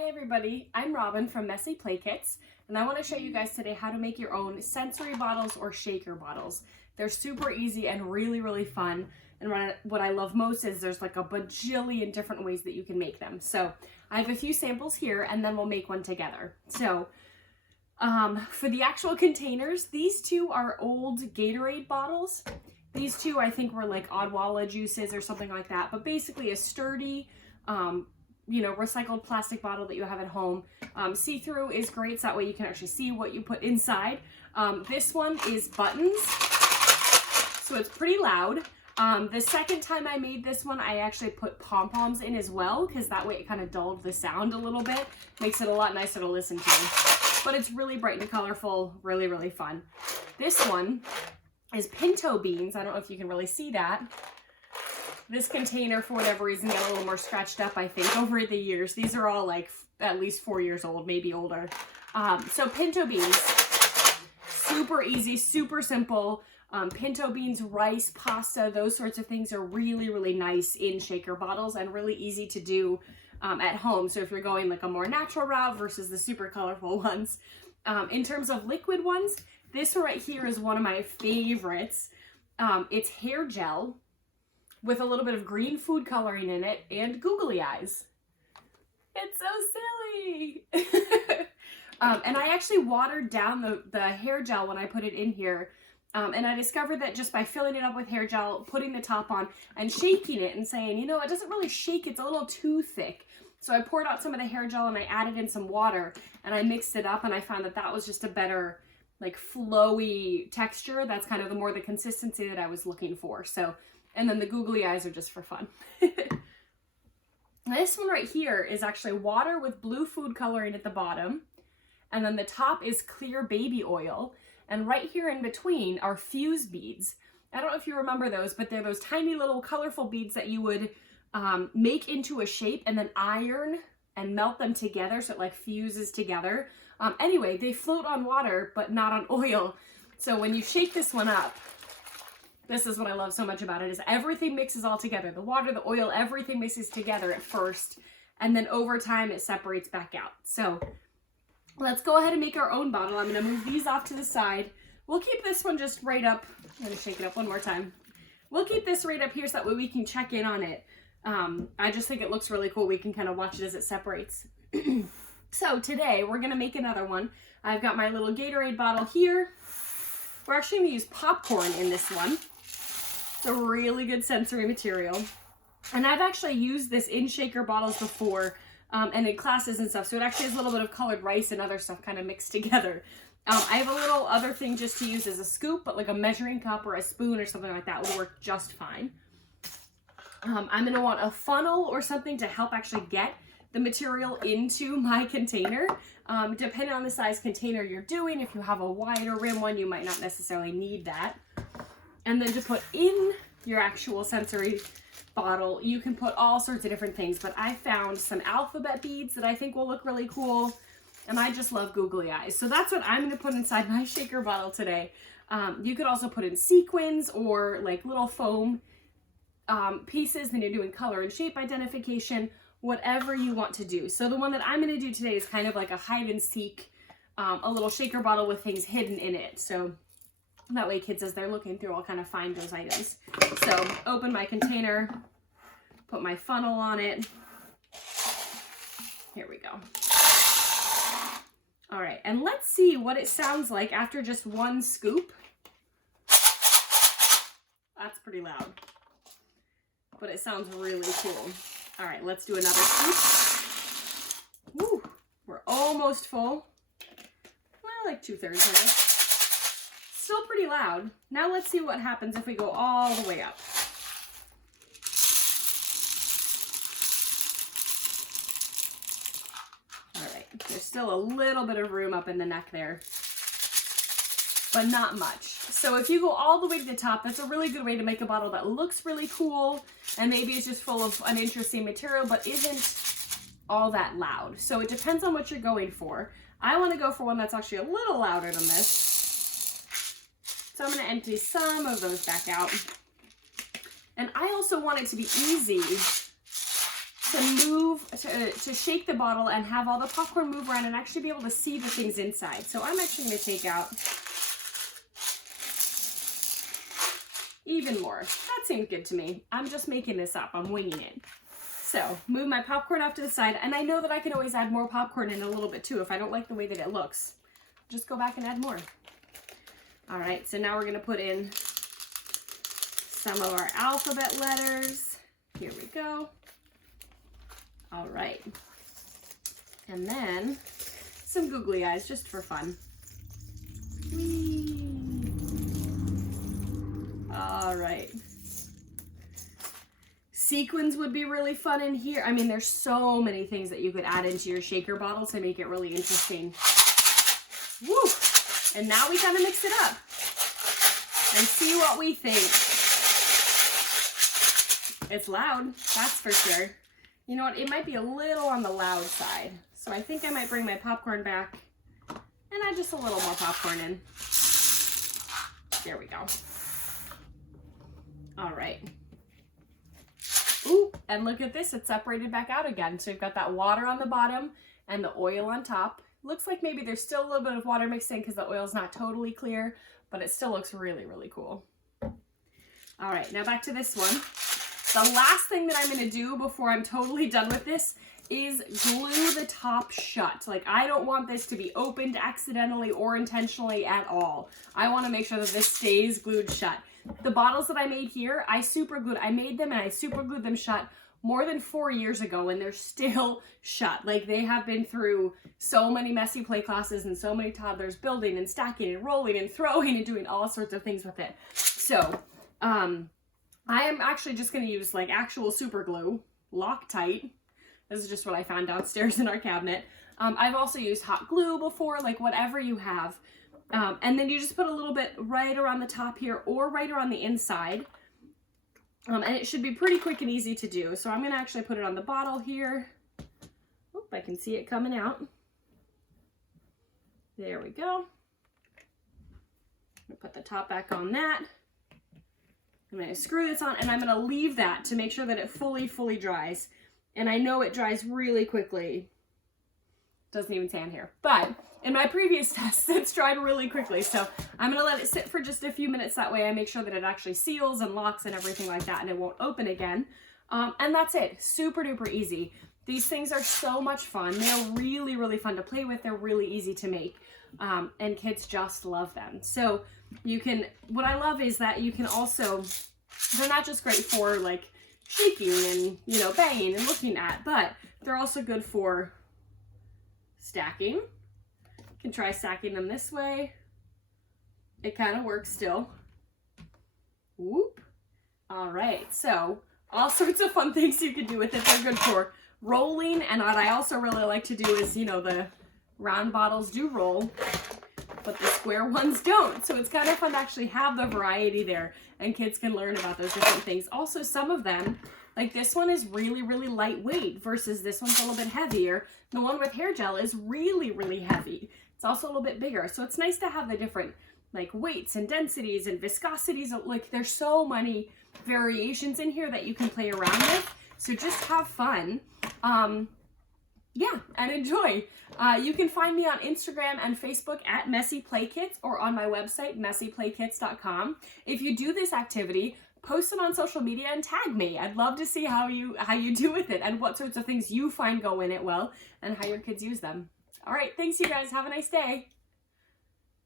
Hi everybody, I'm Robin from Messy Play Kits, and I want to show you guys today how to make your own sensory bottles or shaker bottles. They're super easy and really fun, and what I love most is there's like a bajillion different ways that you can make them. So I have a few samples here and then we'll make one together. So for the actual containers, these two are old Gatorade bottles. These two I think were like Odwalla juices or something like that, but basically a sturdy recycled plastic bottle that you have at home. See-through is great, so that way you can actually see what you put inside. This one is buttons, so it's pretty loud. The second time I made this one, I actually put pom-poms in as well, because that way it kind of dulled the sound a little bit. Makes it a lot nicer to listen to. But it's really bright and colorful, really fun. This one is pinto beans. I don't know if you can really see that. This container, for whatever reason, got a little more scratched up, I think, over the years. These are all like at least 4 years old, maybe older. So pinto beans, super easy, super simple. Pinto beans, rice, pasta, those sorts of things are really nice in shaker bottles and really easy to do at home. So if you're going like a more natural route versus the super colorful ones. In terms of liquid ones, this right here is one of my favorites. It's hair gel with a little bit of green food coloring in it and googly eyes. It's so silly. And I actually watered down the hair gel when I put it in here. And I discovered that just by filling it up with hair gel, putting the top on and shaking it and saying, you know, it doesn't really shake, it's a little too thick. So I poured out some of the hair gel and I added in some water and I mixed it up, and I found that that was just a better like flowy texture. That's kind of the consistency that I was looking for. So, and then the googly eyes are just for fun. This one right here is actually water with blue food coloring at the bottom. And then the top is clear baby oil. And right here in between are fuse beads. I don't know if you remember those, but they're those tiny little colorful beads that you would make into a shape and then iron and melt them together so it like fuses together. Anyway, they float on water, but not on oil. So when you shake this one up, this is what I love so much about it, is everything mixes all together. The water, the oil, everything mixes together at first, and then over time it separates back out. So let's go ahead and make our own bottle. I'm gonna move these off to the side. We'll keep this one just right up. I'm gonna shake it up one more time. We'll keep this right up here so that way we can check in on it. I just think it looks really cool. We can kind of watch it as it separates. So today we're gonna make another one. I've got my little Gatorade bottle here. We're actually gonna use popcorn in this one. It's a really good sensory material. And I've actually used this in shaker bottles before and in classes and stuff. So it actually has a little bit of colored rice and other stuff kind of mixed together. I have a little other thing just to use as a scoop, but like a measuring cup or a spoon or something like that would work just fine. I'm gonna want a funnel or something to help actually get the material into my container. Depending on the size container you're doing, if you have a wider rim one, you might not necessarily need that. And then to put in your actual sensory bottle, you can put all sorts of different things, but I found some alphabet beads that I think will look really cool, and I just love googly eyes. So that's what I'm gonna put inside my shaker bottle today. You could also put in sequins or like little foam pieces, then you're doing color and shape identification, whatever you want to do. So the one that I'm gonna do today is kind of like a hide and seek, a little shaker bottle with things hidden in it. So that way kids, as they're looking through, will kind of find those items. So open my container, put my funnel on it. Here we go. All right, and let's see what it sounds like after just one scoop. That's pretty loud, but it sounds really cool. All right, let's do another scoop. Woo, we're almost full. Well, like 2/3 of it. Still pretty loud. Now let's see what happens if we go all the way up. All right, there's still a little bit of room up in the neck there, but not much. So if you go all the way to the top, that's a really good way to make a bottle that looks really cool and maybe it's just full of an interesting material but isn't all that loud. So it depends on what you're going for. I want to go for one that's actually a little louder than this. So I'm going to empty some of those back out. And I also want it to be easy to shake the bottle and have all the popcorn move around and actually be able to see the things inside. So I'm actually going to take out even more. That seemed good to me. I'm just making this up. I'm winging it. So move my popcorn off to the side, and I know that I can always add more popcorn in a little bit too if I don't like the way that it looks. Just go back and add more. All right, so now we're going to put in some of our alphabet letters. Here we go. All right. And then some googly eyes just for fun. Whee! All right. Sequins would be really fun in here. I mean, there's so many things that you could add into your shaker bottle to make it really interesting. Woo! And now we gotta mix it up and see what we think. It's loud, that's for sure. You know what, it might be a little on the loud side. So I think I might bring my popcorn back and add just a little more popcorn in. There we go. All right. Ooh, and look at this, it's separated back out again. So we've got that water on the bottom and the oil on top. Looks like maybe there's still a little bit of water mixed in because the oil's not totally clear, but it still looks really, really cool. All right, now back to this one. The last thing that I'm going to do before I'm totally done with this is glue the top shut. Like, I don't want this to be opened accidentally or intentionally at all. I want to make sure that this stays glued shut. The bottles that I made here, I made them and I super glued them shut more than 4 years ago, and they're still shut. Like, they have been through so many messy play classes and so many toddlers building and stacking and rolling and throwing and doing all sorts of things with it. So, I am actually just going to use like actual super glue, Loctite. This is just what I found downstairs in our cabinet. I've also used hot glue before, like whatever you have. And then you just put a little bit right around the top here or right around the inside. And it should be pretty quick and easy to do. So I'm going to actually put it on the bottle here. Oop, I can see it coming out. There we go. I'm going to put the top back on that. I'm going to screw this on, and I'm going to leave that to make sure that it fully dries. And I know it dries really quickly. Doesn't even say on here. But in my previous tests, it's dried really quickly. So I'm going to let it sit for just a few minutes. That way I make sure that it actually seals and locks and everything like that, and it won't open again. And that's it. Super duper easy. These things are so much fun. They're really fun to play with. They're really easy to make. And kids just love them. So you can, what I love is that you can also, they're not just great for like shaking and, you know, banging and looking at, but they're also good for stacking. You can try stacking them this way. It kind of works still. Whoop. All right. So all sorts of fun things you can do with it. They're good for rolling. And what I also really like to do is, you know, the round bottles do roll, but the square ones don't. So it's kind of fun to actually have the variety there, and kids can learn about those different things. Also, some of them, like this one is really lightweight versus this one's a little bit heavier. The one with hair gel is really heavy. It's also a little bit bigger. So it's nice to have the different like weights and densities and viscosities. Like there's so many variations in here that you can play around with. So just have fun. Yeah, and enjoy. You can find me on Instagram and Facebook at Messy Play Kits, or on my website, messyplaykits.com. If you do this activity, post it on social media and tag me. I'd love to see how you do with it and what sorts of things you find go in it well and how your kids use them. All right, thanks you guys. Have a nice day.